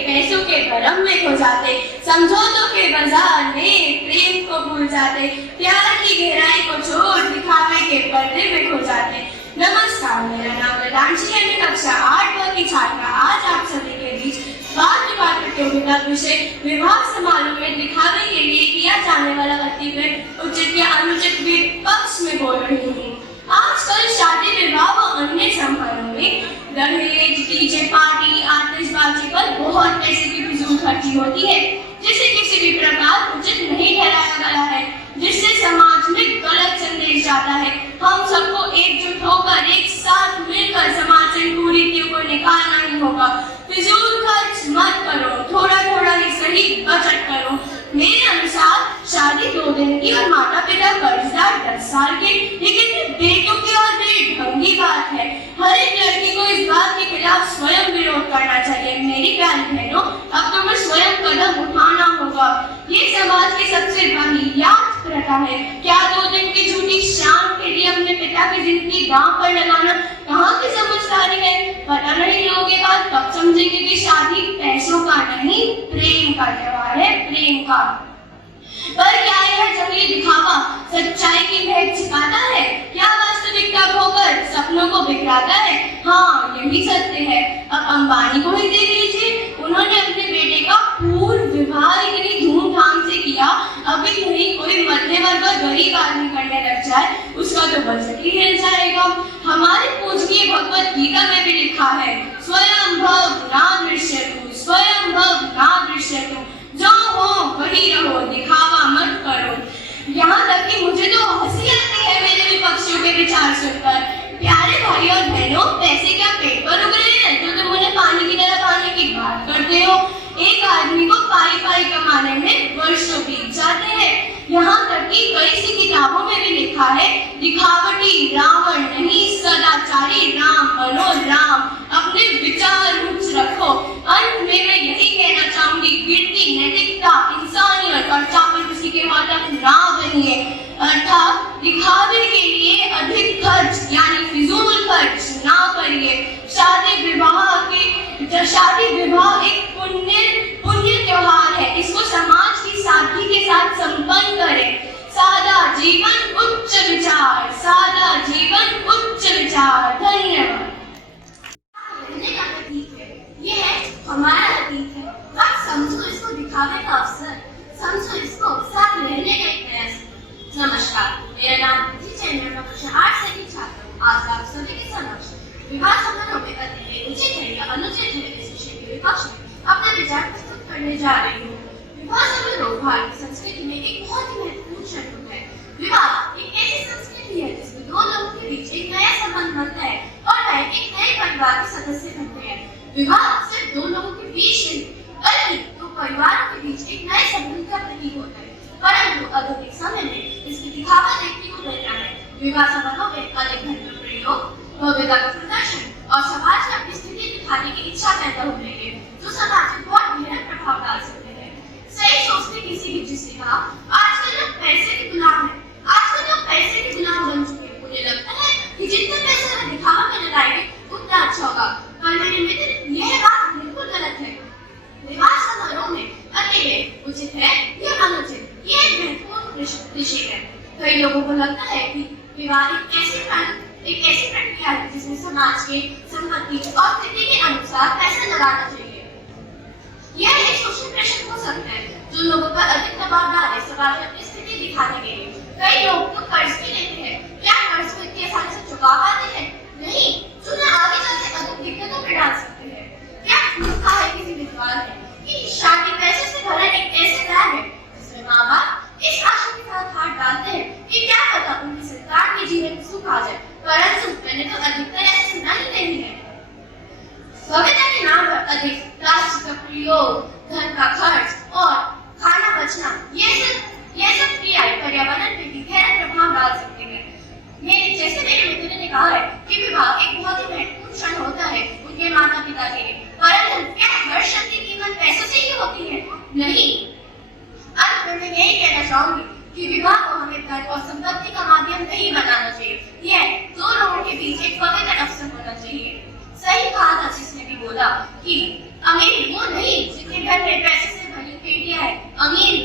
पैसों के भरम में खो जाते, समझौतों के बाजार में प्रेम को भूल जाते, प्यार की गहराई को छोड़ दिखावे के पर्दे में खो जाते। नमस्कार, मेरा नाम वेदांशी है, मैं कक्षा 8 की छात्रा। आज आप सभी के बीच बाल विवाह प्रतियोगिता विषय विवाह समारोह में दिखावे के लिए किया जाने वाला वक्तव्य उचित या अनुचित विपक्ष में बोल रही हूँ। आजकल शादी विवाह व अन्य समारोह में दहेज, डीजे पार्टी, आतिशबाजी पर बहुत पैसे की फिजूल खर्ची होती है, जिसे किसी भी प्रकार उचित नहीं ठहराया गया है, जिससे समाज में गलत संदेश जाता है। हम सबको एकजुट होकर एक साथ मिलकर समाज से कुरीतियों को निकालना ही होगा। फिजूल खर्च मत करो, थोड़ा थोड़ा ही सही बचत करो। मेरे अनुसार शादी 2 दिन की और माता पिता कर्जदार 10 साल के, लेकिन बेटों की और ढंगी बात है। हर एक लड़की को इस बात के खिलाफ स्वयं विरोध करना चाहिए। मेरी प्यारी बहनों, अब तुम्हें स्वयं कदम उठाना होगा। ये समाज की सबसे वाहियात प्रथा है। क्या 2 दिन की झूठी शाम के लिए अपने पिता की जिंदगी दांव पर लगाना कहाँ की समझदारी है? पता नहीं लोग ये बात कब समझेंगे कि शादी पैसों का नहीं, प्रेम का त्योहार है, प्रेम का। पर क्या यह जंगली दिखावा सच्चाई की भेद छिपाता है? क्या वास्तविकता खोकर सपनों को बिखराता है? हाँ, यही सत्य है। अब अंबानी को ही देख लीजिए, उन्होंने अपने बेटे का पूर्व विवाह इतनी धूमधाम से किया, अभी नहीं कोई मध्यम वर्ग और गरीब आदमी करने लग जाए, उसका तो बजट ही हिल जाएगा। हमारे पूजनीय भगवत गीता में भी लिखा है, स्वयं भव ना दृश्यतु, स्वयं भव ना दृश्यतु, जो हो वही रहो, दिखावा मत करो। यहाँ तक कि मुझे तो हंसी आती है मेरे विपक्षियों के विचार सुनकर। प्यारे भाई और बहनों, पैसे क्या पेट पर उग रहे हैं जो तुम उन्हें पानी की तरह पाने की बात करते हो? एक आदमी को पाई पाई कमाने में वर्षों बीत जाते हैं। यहाँ तक कि कई सी किताबों में भी लिखा है, दिखावटी रावण नहीं, सदाचारी राम बनो राम, अपने विचार उच्च रखो। अंत में मैं यही कहना चाहूंगी, गिरती नैतिकता, इंसानियत और चापलूसी के मातम ना बनिए। अर्थात दिखावे के लिए अधिक खर्च यानी फिजूल खर्च ना करिए। शादी विवाह एक पुण्य त्योहार है, इसको समाज की सादगी के साथ संपन्न करें। सादा जीवन उच्च विचार, सादा जीवन उच्च विचार। धन्यवाद। ये है हमारा अतीत है, आप समझो इसको दिखावे का अवसर, समझो इसको साथ रहने का एक प्रयास। नमस्कार, मेरा नाम विधि जैन, मैं कक्षा 8 की छात्र हूँ। आज आप सभी के समक्ष विवाह समारोह में अति उचित है या अनुचित है इस विषय के विपक्ष में अपने विचार प्रस्तुत करने जा रही हूँ। विवाह समारोह भारतीय संस्कृति में एक बहुत ही महत्वपूर्ण क्षण होता है। विवाह एक ऐसी संस्कृति है जिसमें 2 लोगों के बीच एक नया संबंध बनता है और वह एक नए परिवार के सदस्य बनते हैं। विवाह सिर्फ 2 लोगों के बीच नहीं, बल्कि 2 परिवारों के बीच एक नए संबंध का प्रतीक होता है। परंतु आधुनिक समय में इसकी दिखावा देखने को मिलता है। विवाह समारोह में अधिक धन का प्रयोग, भव्यता का प्रदर्शन और समाज में अपनी स्थिति दिखाने की इच्छा पैदा हो रही है, जो समाज में बहुत गहरा प्रभाव डाल सकते हैं। सही सोचते किसी भी जिसने कहा, आजकल लोग पैसे के गुलाम हैं, आजकल लोग पैसे के गुलाम बन चुके हैं। मुझे लगता है कि जितना पैसा हम दिखावा में लगाएंगे उतना अच्छा होगा। पर मेरे मित्र, यह बात बिल्कुल गलत है। विवाह समारोह में अकेले उचित है या अनुचित, यह एक महत्वपूर्ण विषय है। कई लोगों को लगता है कि विवाह एक ऐसी प्रक्रिया है जिसमें समाज के संपत्ति और स्थिति के अनुसार पैसा लगाना चाहिए। यह एक सोशल प्रेशर हो सकता है जो लोगों पर अधिक दबाव डाले समाज में अपनी स्थिति दिखाने के लिए। कई लोग तो कर्ज भी लेते हैं। क्या कर्ज को इतनी आसानी से चुका पाते हैं? नहीं, जो उन्हें आगे चलकर अधिक दिक्कतों में डाल सकते हैं। क्या लिखा है किसी विद्वान ने कि शादी पैसे से भरा एक ऐसे बैग है जिसमें माँ बाप इस आशा के साथ हाथ डालते हैं कि क्या पता उनकी संतान के जीवन में सुख आ जाए, परंतु मैंने तो अधिकतर ऐसा सुना ही नहीं है। भव्यता के नाम पर अधिक प्लास्टिक का प्रयोग, धन का खर्च और खाना बचना, ये सब क्रियाएं पर्यावरण पे भी गहरा प्रभाव डाल सकते हैं। मेरे मित्र ने कहा है कि विवाह एक बहुत ही महत्वपूर्ण क्षण होता है उनके माता पिता के लिए, परंतु क्या हर क्षण की कीमत पैसों से ही होती है? नहीं। अंत में मैं यही कहना चाहूंगी कि विवाह को हमें धन और संपत्ति का माध्यम नहीं बनाना चाहिए। यह 2 लोगों के बीच एक पवित्र अवसर होना चाहिए। सही कहा था जिसने भी बोला कि अमीर वो नहीं जिसके घर में पैसे से भरी पेटियां है, अमीर